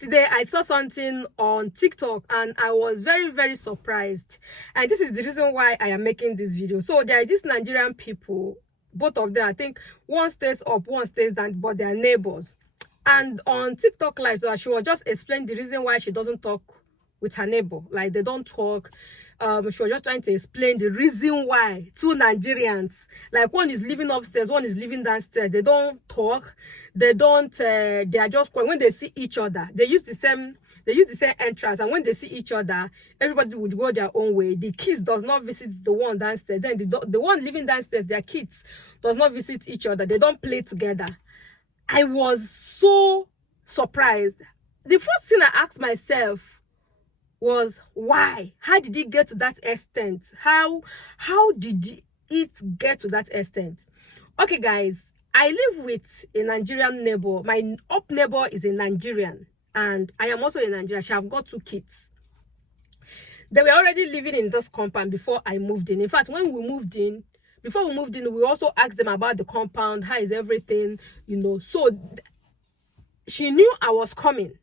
yesterday I saw something on TikTok and I was very, very surprised. And this is the reason why I am making this video. So there are these Nigerian people, both of them, I think one stays up, one stays down, but they are neighbors. And on TikTok live, she was just explaining the reason why she doesn't talk with her neighbor. Like, they don't talk. She was just trying to explain the reason why two Nigerians, like, one is living upstairs, one is living downstairs, they don't talk, they are just quiet. When they see each other, they use the same entrance, and when they see each other, everybody would go their own way. The kids does not visit the one downstairs, then the one living downstairs, their kids does not visit each other, they don't play together. I was so surprised. The first thing I asked myself was, why? How did it get to that extent? How did it get to that extent? Okay, guys, I live with a Nigerian neighbor. My up neighbor is a Nigerian, and I am also a Nigerian. She have got 2 kids. They were already living in this compound before I moved in. In fact, when we moved in, before we moved in, we also asked them about the compound, how is everything, you know. So she knew I was coming.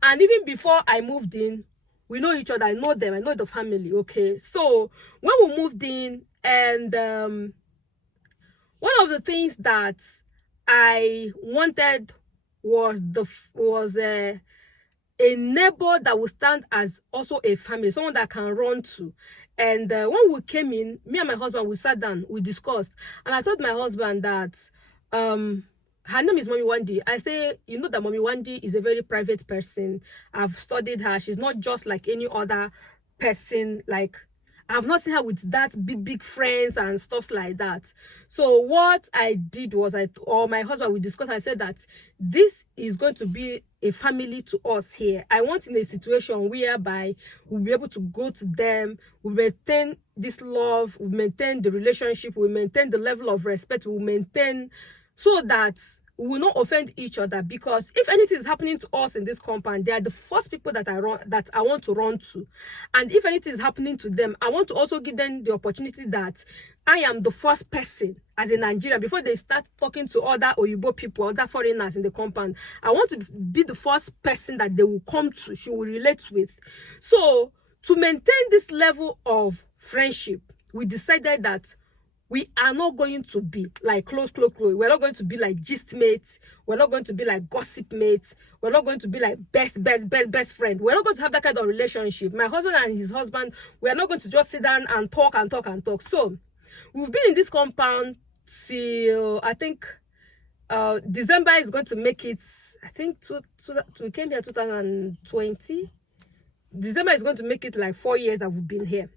And even before I moved in, we know each other. I know them. I know the family. Okay. So when we moved in, and one of the things that I wanted was a neighbor that would stand as also a family, someone that I can run to. And when we came in, me and my husband, we sat down, we discussed, and I told my husband that her name is Mommy Wandi. I say, you know that Mommy Wandi is a very private person. I've studied her. She's not just like any other person. Like, I've not seen her with that big friends and stuff like that. So what I did was, my husband, we discussed, I said that this is going to be a family to us here. I want in a situation whereby we'll be able to go to them, we'll maintain this love, we'll maintain the relationship, we'll maintain the level of respect, we'll maintain, so that we will not offend each other. Because if anything is happening to us in this compound, they are the first people that I want to run to. And if anything is happening to them, I want to also give them the opportunity that I am the first person as a Nigerian, before they start talking to other Oyibo people, other foreigners in the compound. I want to be the first person that they will come to, she will relate with. So to maintain this level of friendship, we decided that we are not going to be like close. We're not going to be like gist mates. We're not going to be like gossip mates. We're not going to be like best friend. We're not going to have that kind of relationship. My husband and his husband, we are not going to just sit down and talk. So we've been in this compound till, I think, December is going to make it, I think, we came here 2020. December is going to make it like 4 years that we've been here.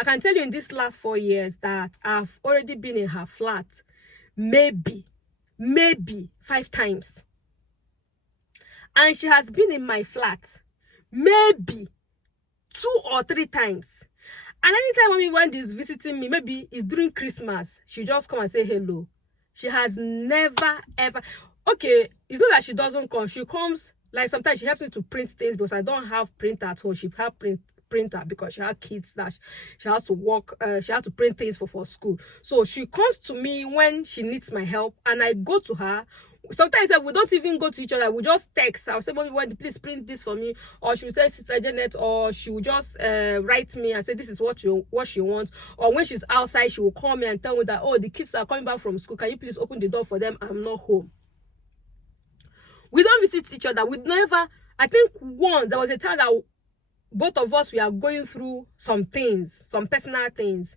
I can tell you in these last 4 years that I've already been in her flat maybe 5 times. And she has been in my flat maybe 2 or 3 times. And anytime Mommy Wandi is visiting me, maybe it's during Christmas, she just come and say hello. She has never, ever. Okay, it's not that she doesn't come. She comes, like sometimes she helps me to print things because I don't have printer at home. She have printer because she has kids that she has to work, she has to print things for school. So she comes to me when she needs my help, and I go to her. Sometimes we don't even go to each other, we just text. I'll say, Mommy, please print this for me, or she will say, Sister Janet, or she will just write me and say this is what she wants. Or when she's outside, she will call me and tell me that, oh, the kids are coming back from school, can you please open the door for them, I'm not home. We don't visit each other. We never, I think there was a time that both of us, we are going through some things, some personal things,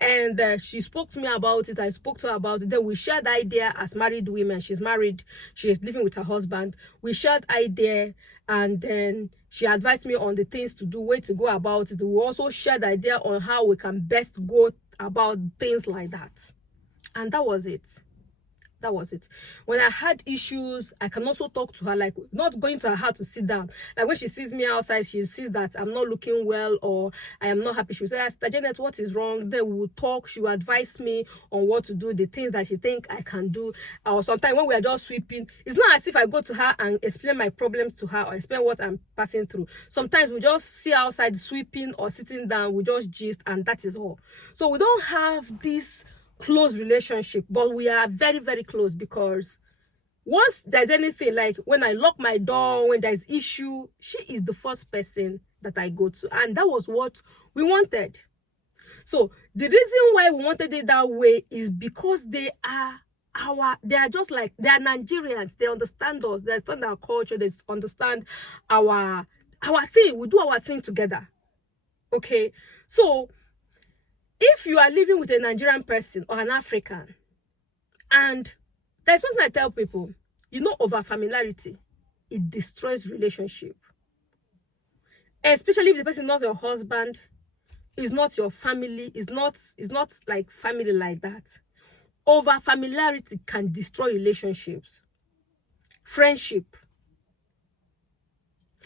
and she spoke to me about it. I spoke to her about it. Then we shared idea as married women. She's married, she's living with her husband. We shared idea, and then she advised me on the things to do, way to go about it. We also shared idea on how we can best go about things like that. And that was it. That was it. When I had issues, I can also talk to her, like not going to her house to sit down. Like when she sees me outside, she sees that I'm not looking well or I am not happy. She will say, Sister Janet, what is wrong? Then we will talk. She will advise me on what to do, the things that she think I can do. Or sometimes when we are just sweeping, it's not as if I go to her and explain my problems to her or explain what I'm passing through. Sometimes we just see outside sweeping or sitting down, we just gist, and that is all. So we don't have this close relationship, but we are very, very close because Once there's anything, like when I lock my door, when there's issue, she is the first person that I go to. And that was what we wanted. So the reason why we wanted it that way is because they are just like, they are Nigerians. They understand us, they understand our culture, they understand our thing. We do our thing together. Okay. So if you are living with a Nigerian person or an African, and there's something I tell people, you know, over familiarity, it destroys relationship. Especially if the person is not your husband, is not your family, is not like family like that. Over familiarity can destroy relationships, friendship.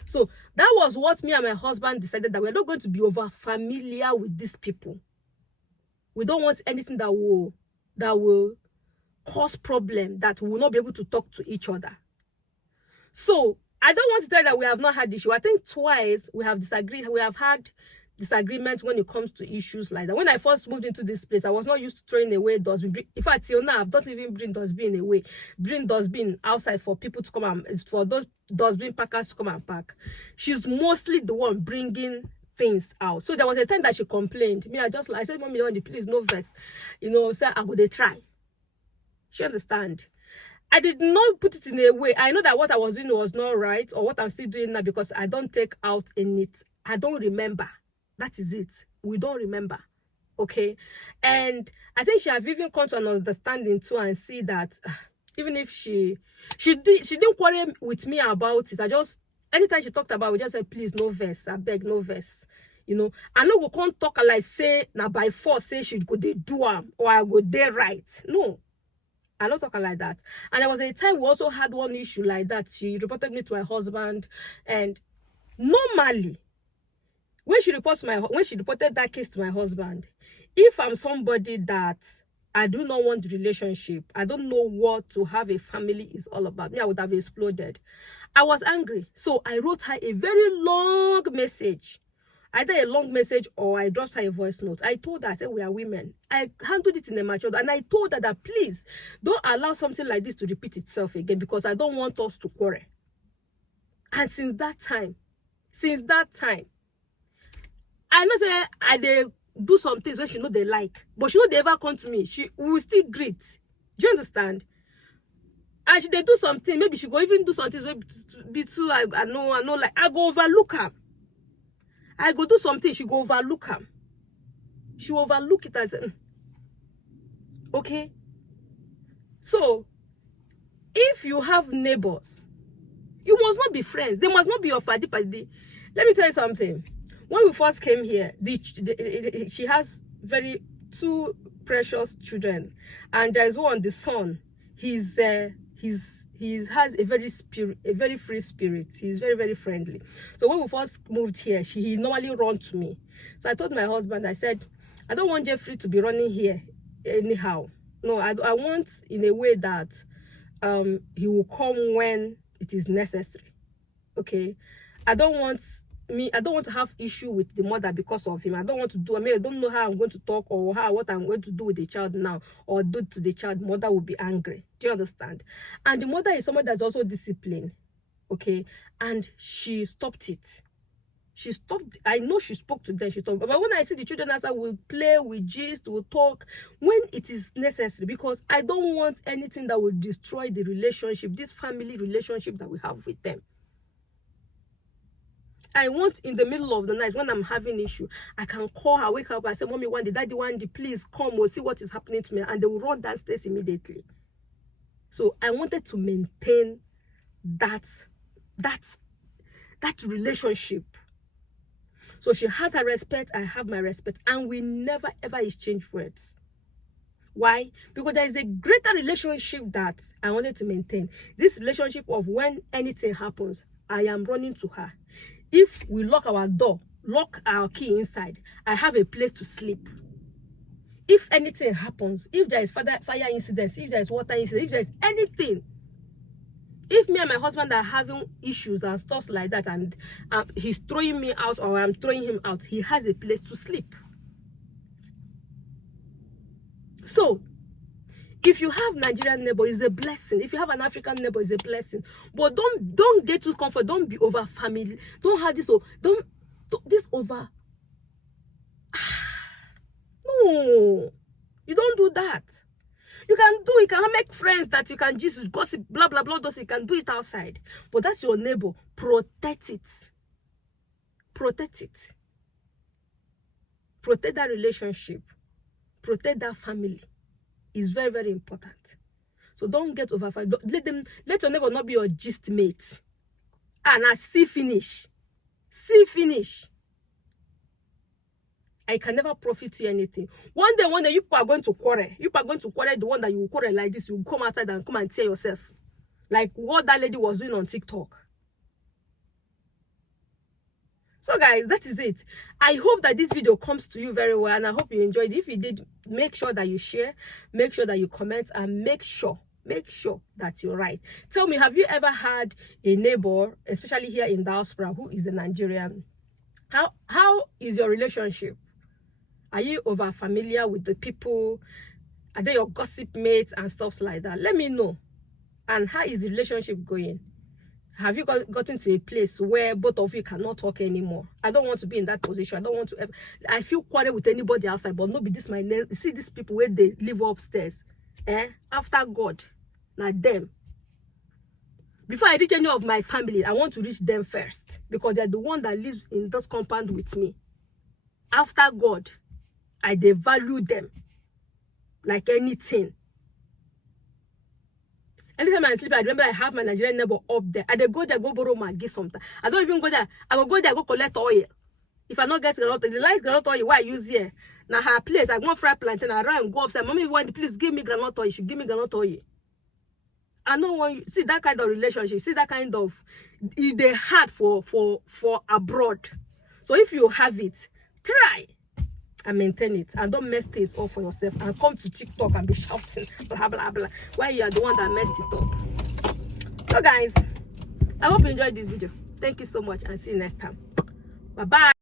So that was what me and my husband decided, that we're not going to be over familiar with these people. We don't want anything that will cause problem, that we will not be able to talk to each other. So I don't want to tell you that we have not had issue. I think twice we have disagreed. We have had disagreements when it comes to issues like that. When I first moved into this place, I was not used to throwing away dustbin. In fact, till now, I've not even bring dustbin away. Bring dustbin outside for people to come and, for those dustbin packers to come and pack. She's mostly the one bringing things out. So there was a time that she complained. Me, I said, Mommy, please, no verse. You know, say I would try. She understand. I did not put it in a way. I know that what I was doing was not right, or what I'm still doing now, because I don't take out in it. I don't remember. That is it. We don't remember. Okay. And I think she have even come to an understanding too, and see that even if she didn't quarrel with me about it. Anytime she talked about it, we just said, please, no verse. I beg, no verse. You know, I know we can't talk like, say, now by force, say she go they do or I go there right. No. I'm not talking like that. And there was a time we also had one issue like that. She reported me to my husband, and normally, when she reported that case to my husband, if I'm somebody that I do not want the relationship, I don't know what to have a family is all about, me, I would have exploded. I was angry, so I wrote her a very long message. Either a long message or I dropped her a voice note. I told her, I said, we are women. I handled it in a mature way. And I told her that, please, don't allow something like this to repeat itself again, because I don't want us to quarrel. And since that time, I know say they do some things where she know they like, but she know they ever come to me. She will still greet. Do you understand? And they do something, maybe she go even do something maybe be too, I know, like, I go overlook her. I go do something, she go overlook her. She overlook it as okay. So if you have neighbors, you must not be friends. They must not be your fadi padi. Let me tell you something. When we first came here, she has two precious children, and there's one, the son. He has a very free spirit. He's very, very friendly. So when we first moved here, he normally run to me. So I told my husband, I said, I don't want Jeffrey to be running here anyhow. No, I want in a way that he will come when it is necessary. Okay, I don't want to have issue with the mother because of him. I don't want to do, I don't know how I'm going to talk, or what I'm going to do with the child now, or do to the child. Mother will be angry. Do you understand? And the mother is someone that's also disciplined. Okay, and she stopped it. She stopped. I know she spoke to them. She stopped. But when I see the children outside, we'll play, we gist, we'll talk when it is necessary, because I don't want anything that will destroy the relationship, this family relationship that we have with them. I want in the middle of the night, when I'm having issue, I can call her, wake up, I say, Mommy, Daddy, please come, we'll see what is happening to me. And they will run downstairs immediately. So I wanted to maintain that relationship. So she has her respect, I have my respect, and we never ever exchange words. Why? Because there is a greater relationship that I wanted to maintain. This relationship of when anything happens, I am running to her. If we lock our door, lock our key inside, I have a place to sleep. If anything happens, if there is fire incidents, if there is water incidents, if there is anything, if me and my husband are having issues and stuff like that, and he's throwing me out or I'm throwing him out, he has a place to sleep. So If you have Nigerian neighbor, it's a blessing. If you have an African neighbor, it's a blessing. But don't get too comfortable. Don't be over family. Don't have this. Don't this over. No, you don't do that. You can make friends that you can just gossip, blah blah blah. Those you can do it outside. But that's your neighbor. Protect it. Protect it. Protect that relationship. Protect that family. It's very, very important. So don't get over. Let your neighbor not be your gist mate. And I see finish. See finish. I can never profit to anything. One day you people are going to quarrel. You people are going to quarrel. The one that you will quarrel like this, you will come outside and come and tear yourself. Like what that lady was doing on TikTok. So guys, that is it. I hope that this video comes to you very well, and I hope you enjoyed. If you did, make sure that you share, make sure that you comment, and make sure that you're right. Tell me, have you ever had a neighbor, especially here in diaspora, who is a Nigerian? How is your relationship? Are you over familiar with the people? Are they your gossip mates and stuff like that? Let me know. And how is the relationship going? Have you gotten to a place where both of you cannot talk anymore? I don't want to be in that position. I don't want to ever. I feel quarrel with anybody outside, but no be this my name. See these people where they live upstairs. After God, not them. Before I reach any of my family, I want to reach them first, because they're the one that lives in this compound with me. After God, I devalue them like anything. Anytime I sleep, I remember I have my Nigerian neighbor up there. I go there, go borrow Maggi sometimes. I don't even go there. I will go there, go collect oil. If I not get groundnut oil, the light groundnut oil, what I use here. Now her place, I want fry plantain. I run and go upstairs. Mommy, please give me groundnut oil. She give me groundnut oil. I don't want you see that kind of relationship. See that kind of they hard for abroad. So if you have it, try and maintain it, and don't mess things up for yourself and come to TikTok and be shouting blah blah blah while you are the one that messed it up. So guys, I hope you enjoyed this video. Thank you so much, and see you next time. Bye bye.